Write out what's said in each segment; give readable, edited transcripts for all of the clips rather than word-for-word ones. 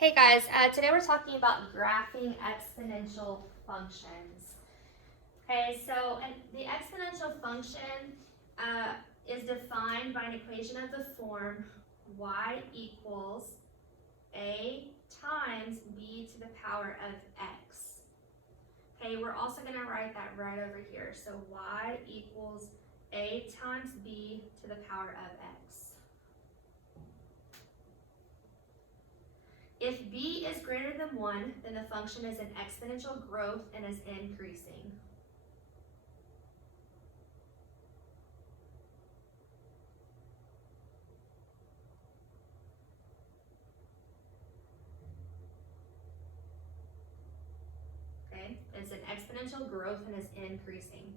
Hey guys, today we're talking about graphing exponential functions. Okay, so the exponential function is defined by an equation of the form y equals a times b to the power of x. Okay, we're also going to write that right over here. So y equals a times b to the power of x. If b is greater than 1, then the function is in exponential growth and is increasing. Okay, it's an exponential growth and is increasing.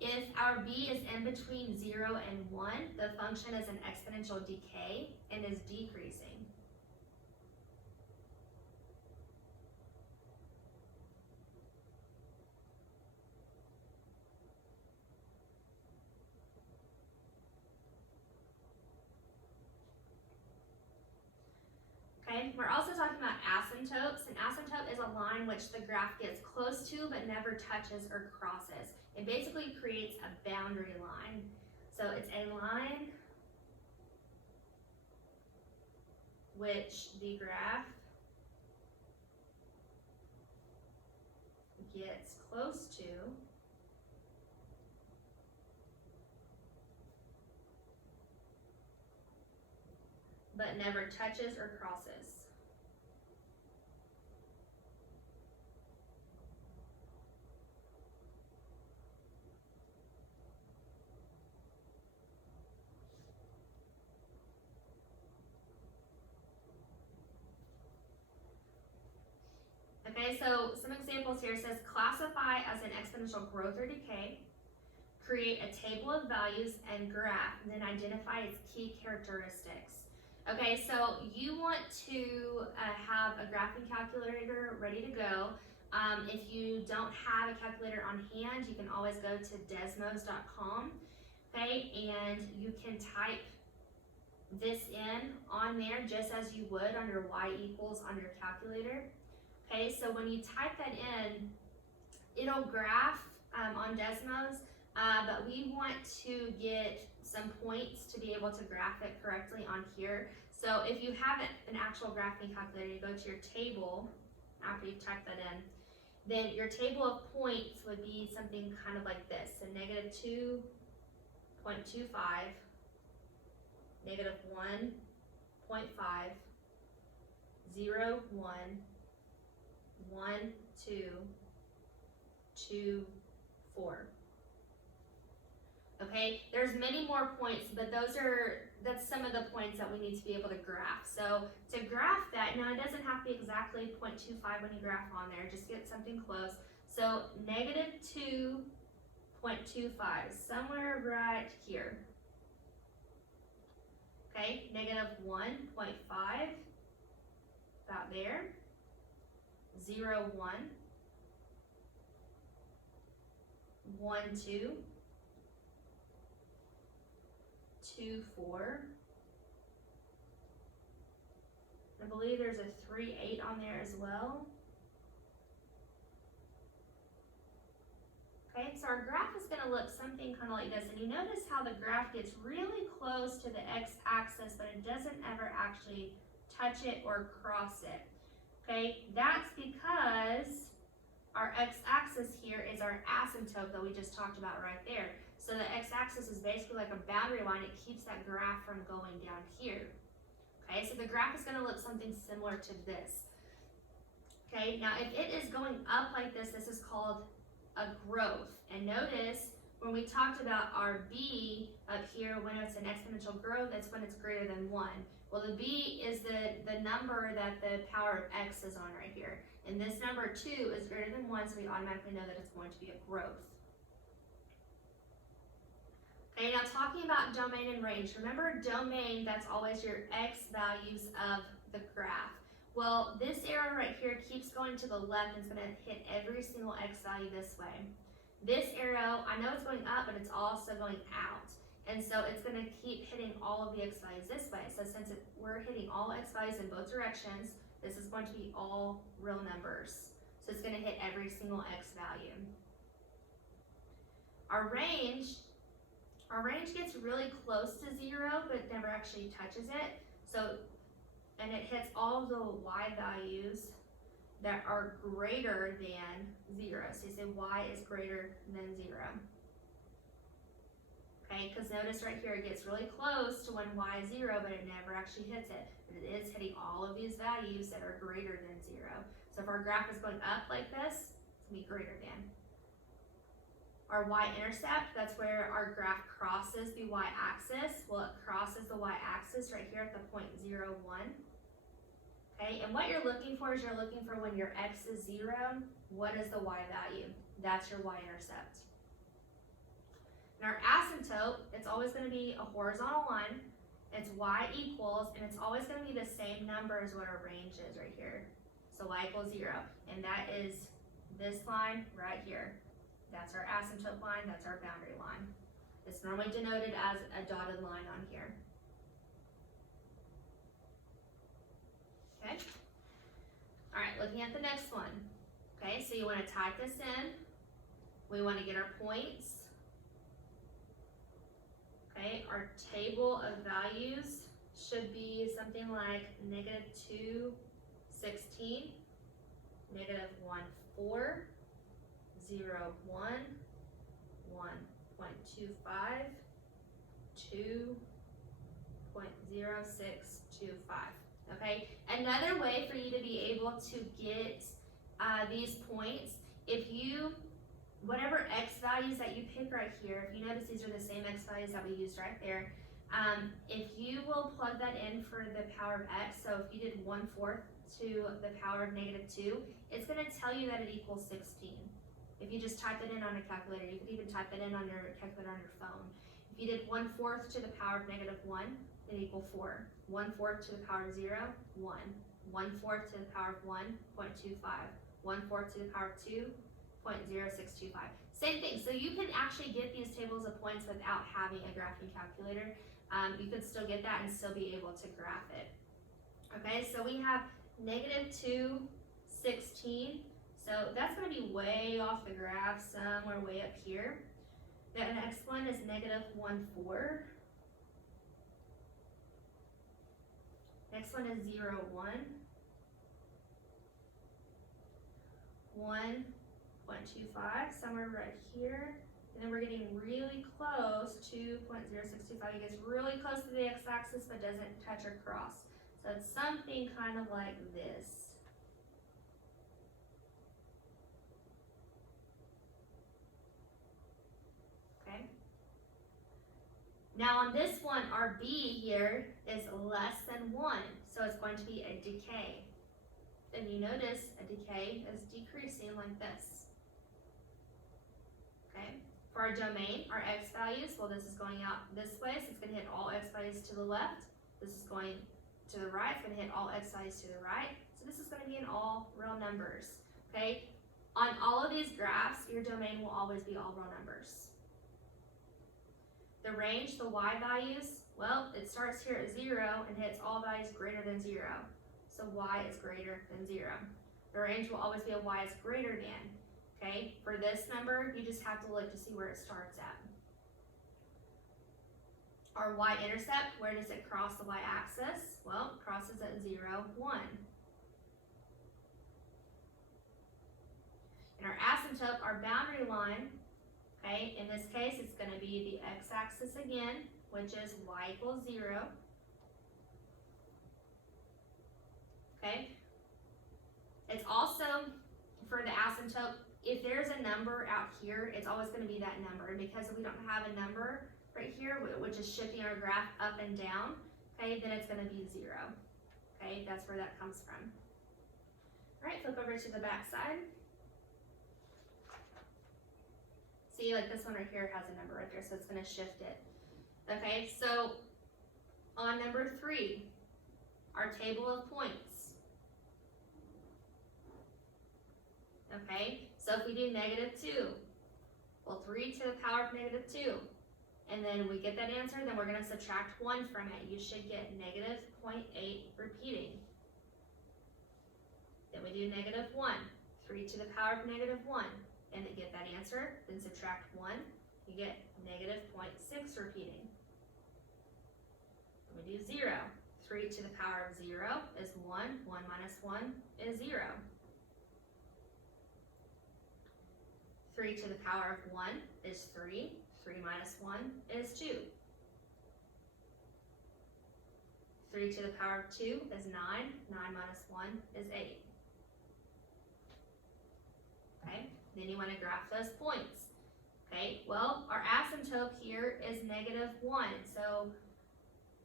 If our b is in between 0 and 1, the function is an exponential decay and is decreasing. Okay, we're also talking about asymptotes. An asymptote is a line which the graph gets close to but never touches or crosses. It basically creates a boundary line. So it's a line which the graph gets close to but never touches or crosses. Okay, so some examples here says classify as an exponential growth or decay, create a table of values and graph, and then identify its key characteristics. Okay, so you want to have a graphing calculator ready to go. If you don't have a calculator on hand, you can always go to desmos.com, okay, and you can type this in on there just as you would on your y equals on your calculator. Okay, so when you type that in, it'll graph on Desmos, but we want to get some points to be able to graph it correctly on here. So if you have an actual graphing calculator, you go to your table after you type that in, then your table of points would be something kind of like this. So negative 2.25, negative 1.5, 0, 1, 1, 2, 2, 4. Okay, there's many more points, but that's some of the points that we need to be able to graph. So to graph that, now it doesn't have to be exactly 0.25 when you graph on there, just get something close. So negative 2.25, somewhere right here. Okay, negative 1.5, about there. 0, 1, 1, 2, 2, 4. I believe there's a 3, 8 on there as well. Okay, so our graph is going to look something kind of like this. And you notice how the graph gets really close to the x-axis, but it doesn't ever actually touch it or cross it. Okay, that's because our x-axis here is our asymptote that we just talked about right there. So the x-axis is basically like a boundary line. It keeps that graph from going down here. Okay, so the graph is going to look something similar to this. Okay, now if it is going up like this, this is called a growth. And notice when we talked about our b up here, when it's an exponential growth, that's when it's greater than 1. Well, the b is the number that the power of x is on right here. And this number 2 is greater than 1, so we automatically know that it's going to be a growth. Okay, now talking about domain and range. Remember domain, that's always your x values of the graph. Well, this arrow right here keeps going to the left and it's going to hit every single x value this way. This arrow, I know it's going up, but it's also going out. And so it's going to keep hitting all of the x values this way. So since we're hitting all x values in both directions, this is going to be all real numbers. So it's going to hit every single x value. Our range gets really close to 0, but never actually touches it. So, and it hits all of the y values that are greater than 0. So you say y is greater than 0. Okay, because notice right here it gets really close to when y is 0, but it never actually hits it. But it is hitting all of these values that are greater than 0. So if our graph is going up like this, it's going to be greater than. Our y-intercept, that's where our graph crosses the y-axis. Well, it crosses the y-axis right here at the point 0, 1. Okay, and what you're looking for is you're looking for when your x is 0, what is the y value? That's your y-intercept. And our asymptote, it's always going to be a horizontal line. It's y equals, and it's always going to be the same number as what our range is right here. So y equals 0, and that is this line right here. That's our asymptote line, that's our boundary line. It's normally denoted as a dotted line on here. Okay? All right, looking at the next one. Okay, so you want to type this in. We want to get our points. Okay, our table of values should be something like -2, 16, -1, 4, 0, 1, 1.25, 2.0625. Okay, another way for you to be able to get these points, if you, whatever x values that you pick right here, if you notice these are the same x values that we used right there, if you will plug that in for the power of x, so if you did 1/4 to the power of -2, it's going to tell you that it equals 16. If you just type it in on a calculator, you could even type it in on your calculator on your phone. If you did 1/4 to the power of -1, it equals 4. 1/4 to the power of 0, 1. 1/4 to the power of 1, 0.25. 1/4 to the power of 2, 0.0625. Same thing, so you can actually get these tables of points without having a graphing calculator. You could still get that and still be able to graph it. Okay, so we have -2, 16. So that's going to be way off the graph, somewhere way up here. The next one is -1, 4. Next one is 0, 1. 1.25, somewhere right here. And then we're getting really close to 0.0625. It gets really close to the x-axis but doesn't touch or cross. So it's something kind of like this. Now on this one, our b here is less than 1, so it's going to be a decay. And you notice a decay is decreasing like this. Okay, for our domain, our x values, well, this is going out this way, so it's going to hit all x values to the left. This is going to the right, it's going to hit all x values to the right. So this is going to be in all real numbers. Okay, on all of these graphs, your domain will always be all real numbers. The range, the y values, well, it starts here at 0 and hits all values greater than 0. So y is greater than 0. The range will always be a y is greater than. Okay, for this number, you just have to look to see where it starts at. Our y-intercept, where does it cross the y-axis? Well, it crosses at 0, 1. And our asymptote, our boundary line, okay, in this case, it's going to be the x-axis again, which is y equals 0. Okay. It's also, for the asymptote, if there's a number out here, it's always going to be that number. And because we don't have a number right here, which is shifting our graph up and down, okay, then it's going to be 0. Okay, that's where that comes from. All right, flip over to the back side. See, like this one right here has a number right there, so it's going to shift it. Okay, so on number 3, our table of points. Okay, so if we do -2, well, 3 to the power of -2. and then we get that answer, then we're gonna subtract 1 from it. You should get negative 0.8 repeating. Then we do negative 1, 3 to the power of negative 1, and then get that answer, then subtract 1, you get negative 0.6 repeating. Then we do 0, 3 to the power of 0 is 1, 1 minus 1 is 0. 3 to the power of 1 is 3, 3 minus 1 is 2. 3 to the power of 2 is 9, 9 minus 1 is 8. Okay, then you want to graph those points. Okay, well, our asymptote here is negative 1. So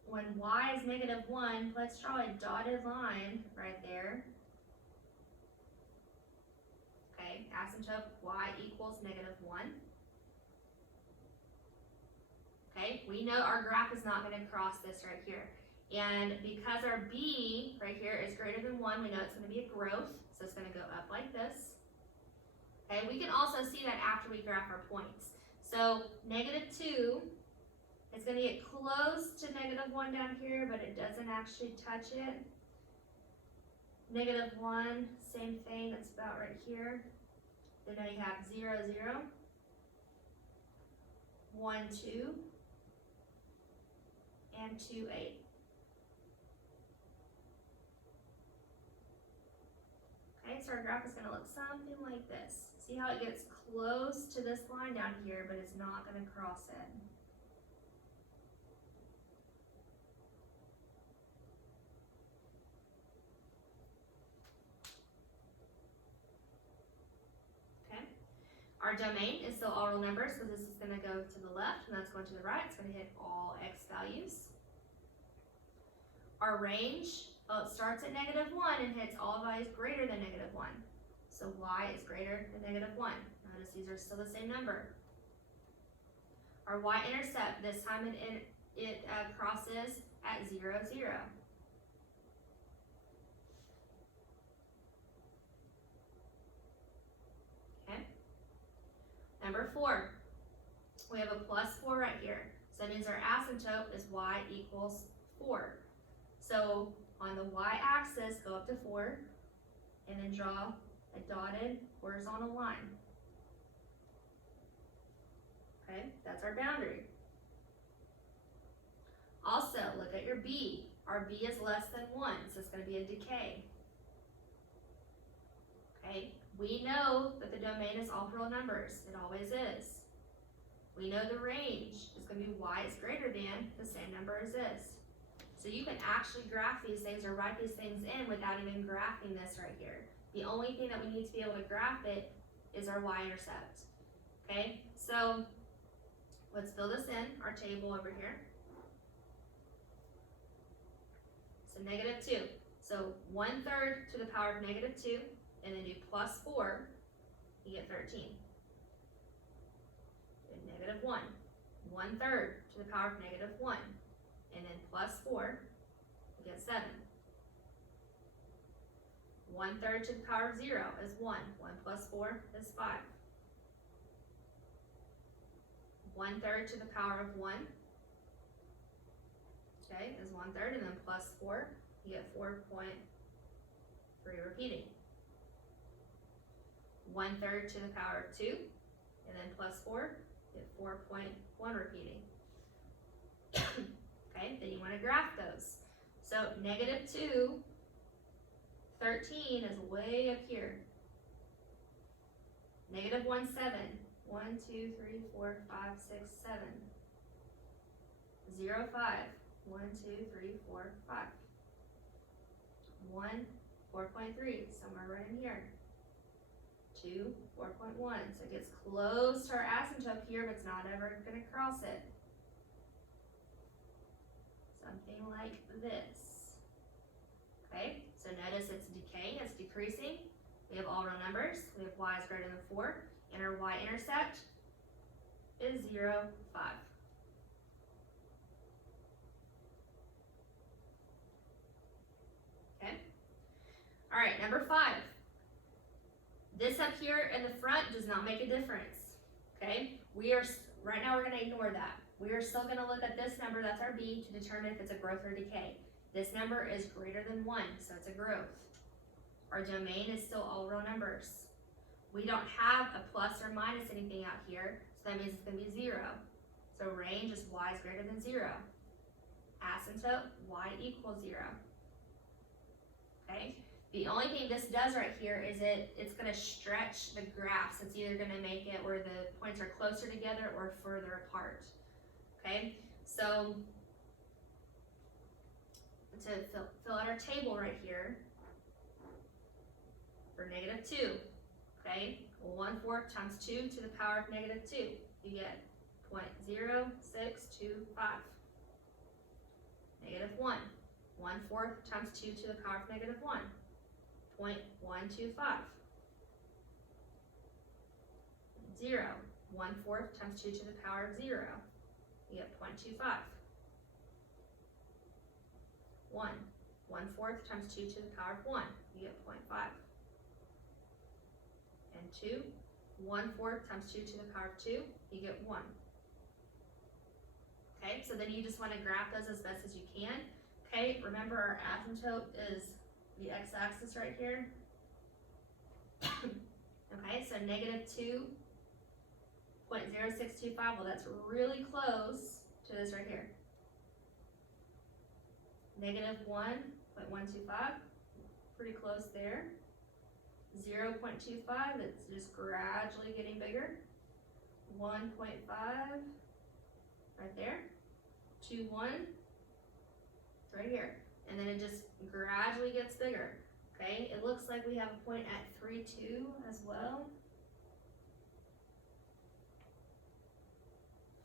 when y is negative 1, let's draw a dotted line right there. Okay, asymptote y equals negative 1. Okay, we know our graph is not going to cross this right here. And because our b right here is greater than 1, we know it's going to be a growth. So it's going to go up like this. Okay, we can also see that after we graph our points. So negative 2 is going to get close to negative 1 down here, but it doesn't actually touch it. Negative 1, same thing, that's about right here. Then now you have 0, 0, 1, 2, and 2, 8. Okay, so our graph is going to look something like this. See how it gets close to this line down here, but it's not going to cross it. Okay, our domain is still all real numbers, so this is going to go to the left, and that's going to the right. It's going to hit all x values. Our range, well, it starts at negative 1 and hits all values greater than negative 1. So y is greater than negative 1. Notice these are still the same number. Our y-intercept, this time it crosses at 0, 0. Okay. Number 4, we have a plus 4 right here. So that means our asymptote is y equals 4. So on the y-axis, go up to 4, and then draw a dotted horizontal line. Okay, that's our boundary. Also, look at your b. Our b is less than 1, so it's going to be a decay. Okay, we know that the domain is all real numbers. It always is. We know the range is going to be y is greater than the same number as this. So you can actually graph these things or write these things in without even graphing this right here. The only thing that we need to be able to graph it is our y-intercept. Okay, so let's fill this in, our table over here. So negative 2. So 1/3 to the power of negative 2, and then do plus 4, you get 13. And negative 1. 1/3 to the power of negative 1, and then plus 4, you get 7. 1/3 to the power of 0 is 1. 1 plus 4 is 5. 1/3 to the power of 1, okay, is 1/3, and then plus 4, you get 4.3 repeating. 1/3 to the power of 2, and then plus 4, you get 4.1 repeating. Okay, then you want to graph those. So negative 2, 13 is way up here. Negative 1, 7. 1, 2, 3, 4, 5, 6, 7. 0, 5. 1, 2, 3, 4, 5. 1, 4.3, somewhere right in here. 2, 4.1. So it gets close to our asymptote here, but it's not ever going to cross it. Something like this. Okay, so notice it's decaying, it's decreasing. We have all real numbers. We have y is greater than 4, and our y-intercept is 0, 5. Okay. All right, number 5. This up here in the front does not make a difference. Okay, right now we're going to ignore that. we're still gonna look at this number, that's our B, to determine if it's a growth or decay. This number is greater than 1, so it's a growth. Our domain is still all real numbers. We don't have a plus or minus anything out here, so that means it's gonna be 0. So range is y is greater than 0. Asymptote, y equals 0. Okay? The only thing this does right here is it's gonna stretch the graphs. It's either gonna make it where the points are closer together or further apart. Okay? So, to fill out our table right here, for -2, okay? Well, 1/4 times 2 to the power of -2, you get 0.0625. -1, 1/4 times 2 to the power of -1, 0.125. 0, 1/4 times 2 to the power of 0, you get 0.25. 1, 1/4 times 2 to the power of 1, you get 0.5. And 2, 1/4 times 2 to the power of 2, you get 1. Okay, so then you just want to graph those as best as you can. Okay, remember our asymptote is the x-axis right here. Okay, so -2.0625, well that's really close to this right here. -1.125, pretty close there. 0.25, it's just gradually getting bigger. 1.5, right there. 2.1, right here. And then it just gradually gets bigger. Okay, it looks like we have a point at 3.2 as well.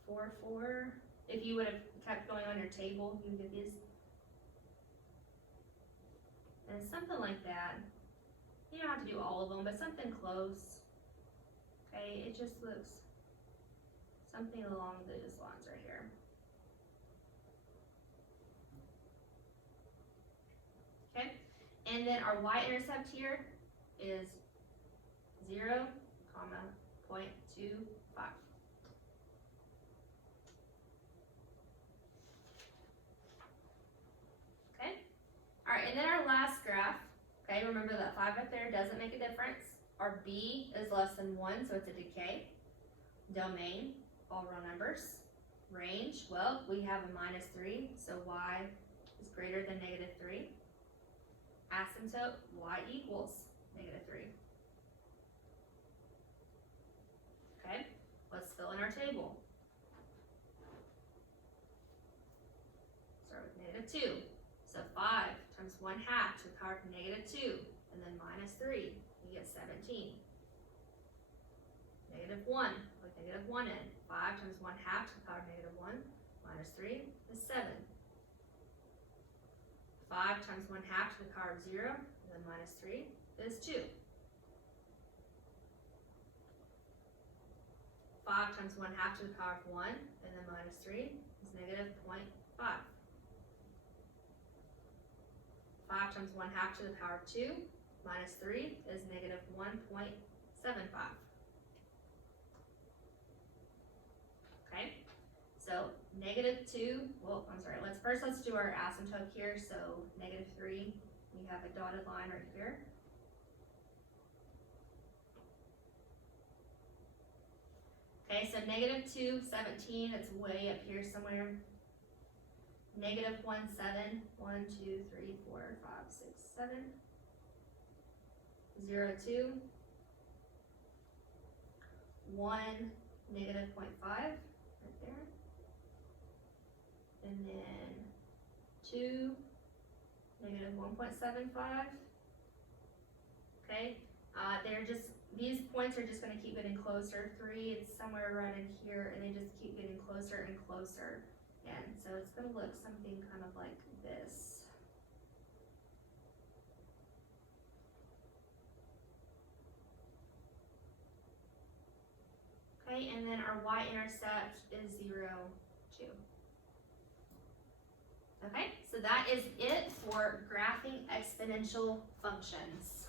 4.4. If you would have kept going on your table, you would get these. And something like that. You don't have to do all of them, but something close. Okay, it just looks something along those lines right here. Okay, and then our y-intercept here is 0.25. Okay, all right, and then our last graph. Okay, remember that 5 up there doesn't make a difference. Our B is less than 1, so it's a decay. Domain, all real numbers. Range, well, we have a -3, so y is greater than -3. Asymptote, y equals -3. Okay, let's fill in our table. Start with -2. So 5 times 1/2 to the power of -2, and then -3, you get 17. -1, with -1 in. 5 times 1/2 to the power of -1, -3 is 7. 5 times 1/2 to the power of 0, and then -3 is 2. 5 times 1/2 to the power of 1, and then -3 is -0.5. 5 times 1/2 to the power of 2 minus 3 is -1.75. Okay, so -2, well, I'm sorry, let's do our asymptote here. So -3, we have a dotted line right here. Okay, so -2, 17, it's way up here somewhere. -1, 7, 1, 2, 3, 4, 5, 6, 7. 0, 2. 1, -0.5, right there. And then 2, -1.75. Okay, these points are just going to keep getting closer. 3, it's somewhere right in here, and they just keep getting closer and closer. And so it's going to look something kind of like this. Okay, and then our y-intercept is 0, 2. Okay, so that is it for graphing exponential functions.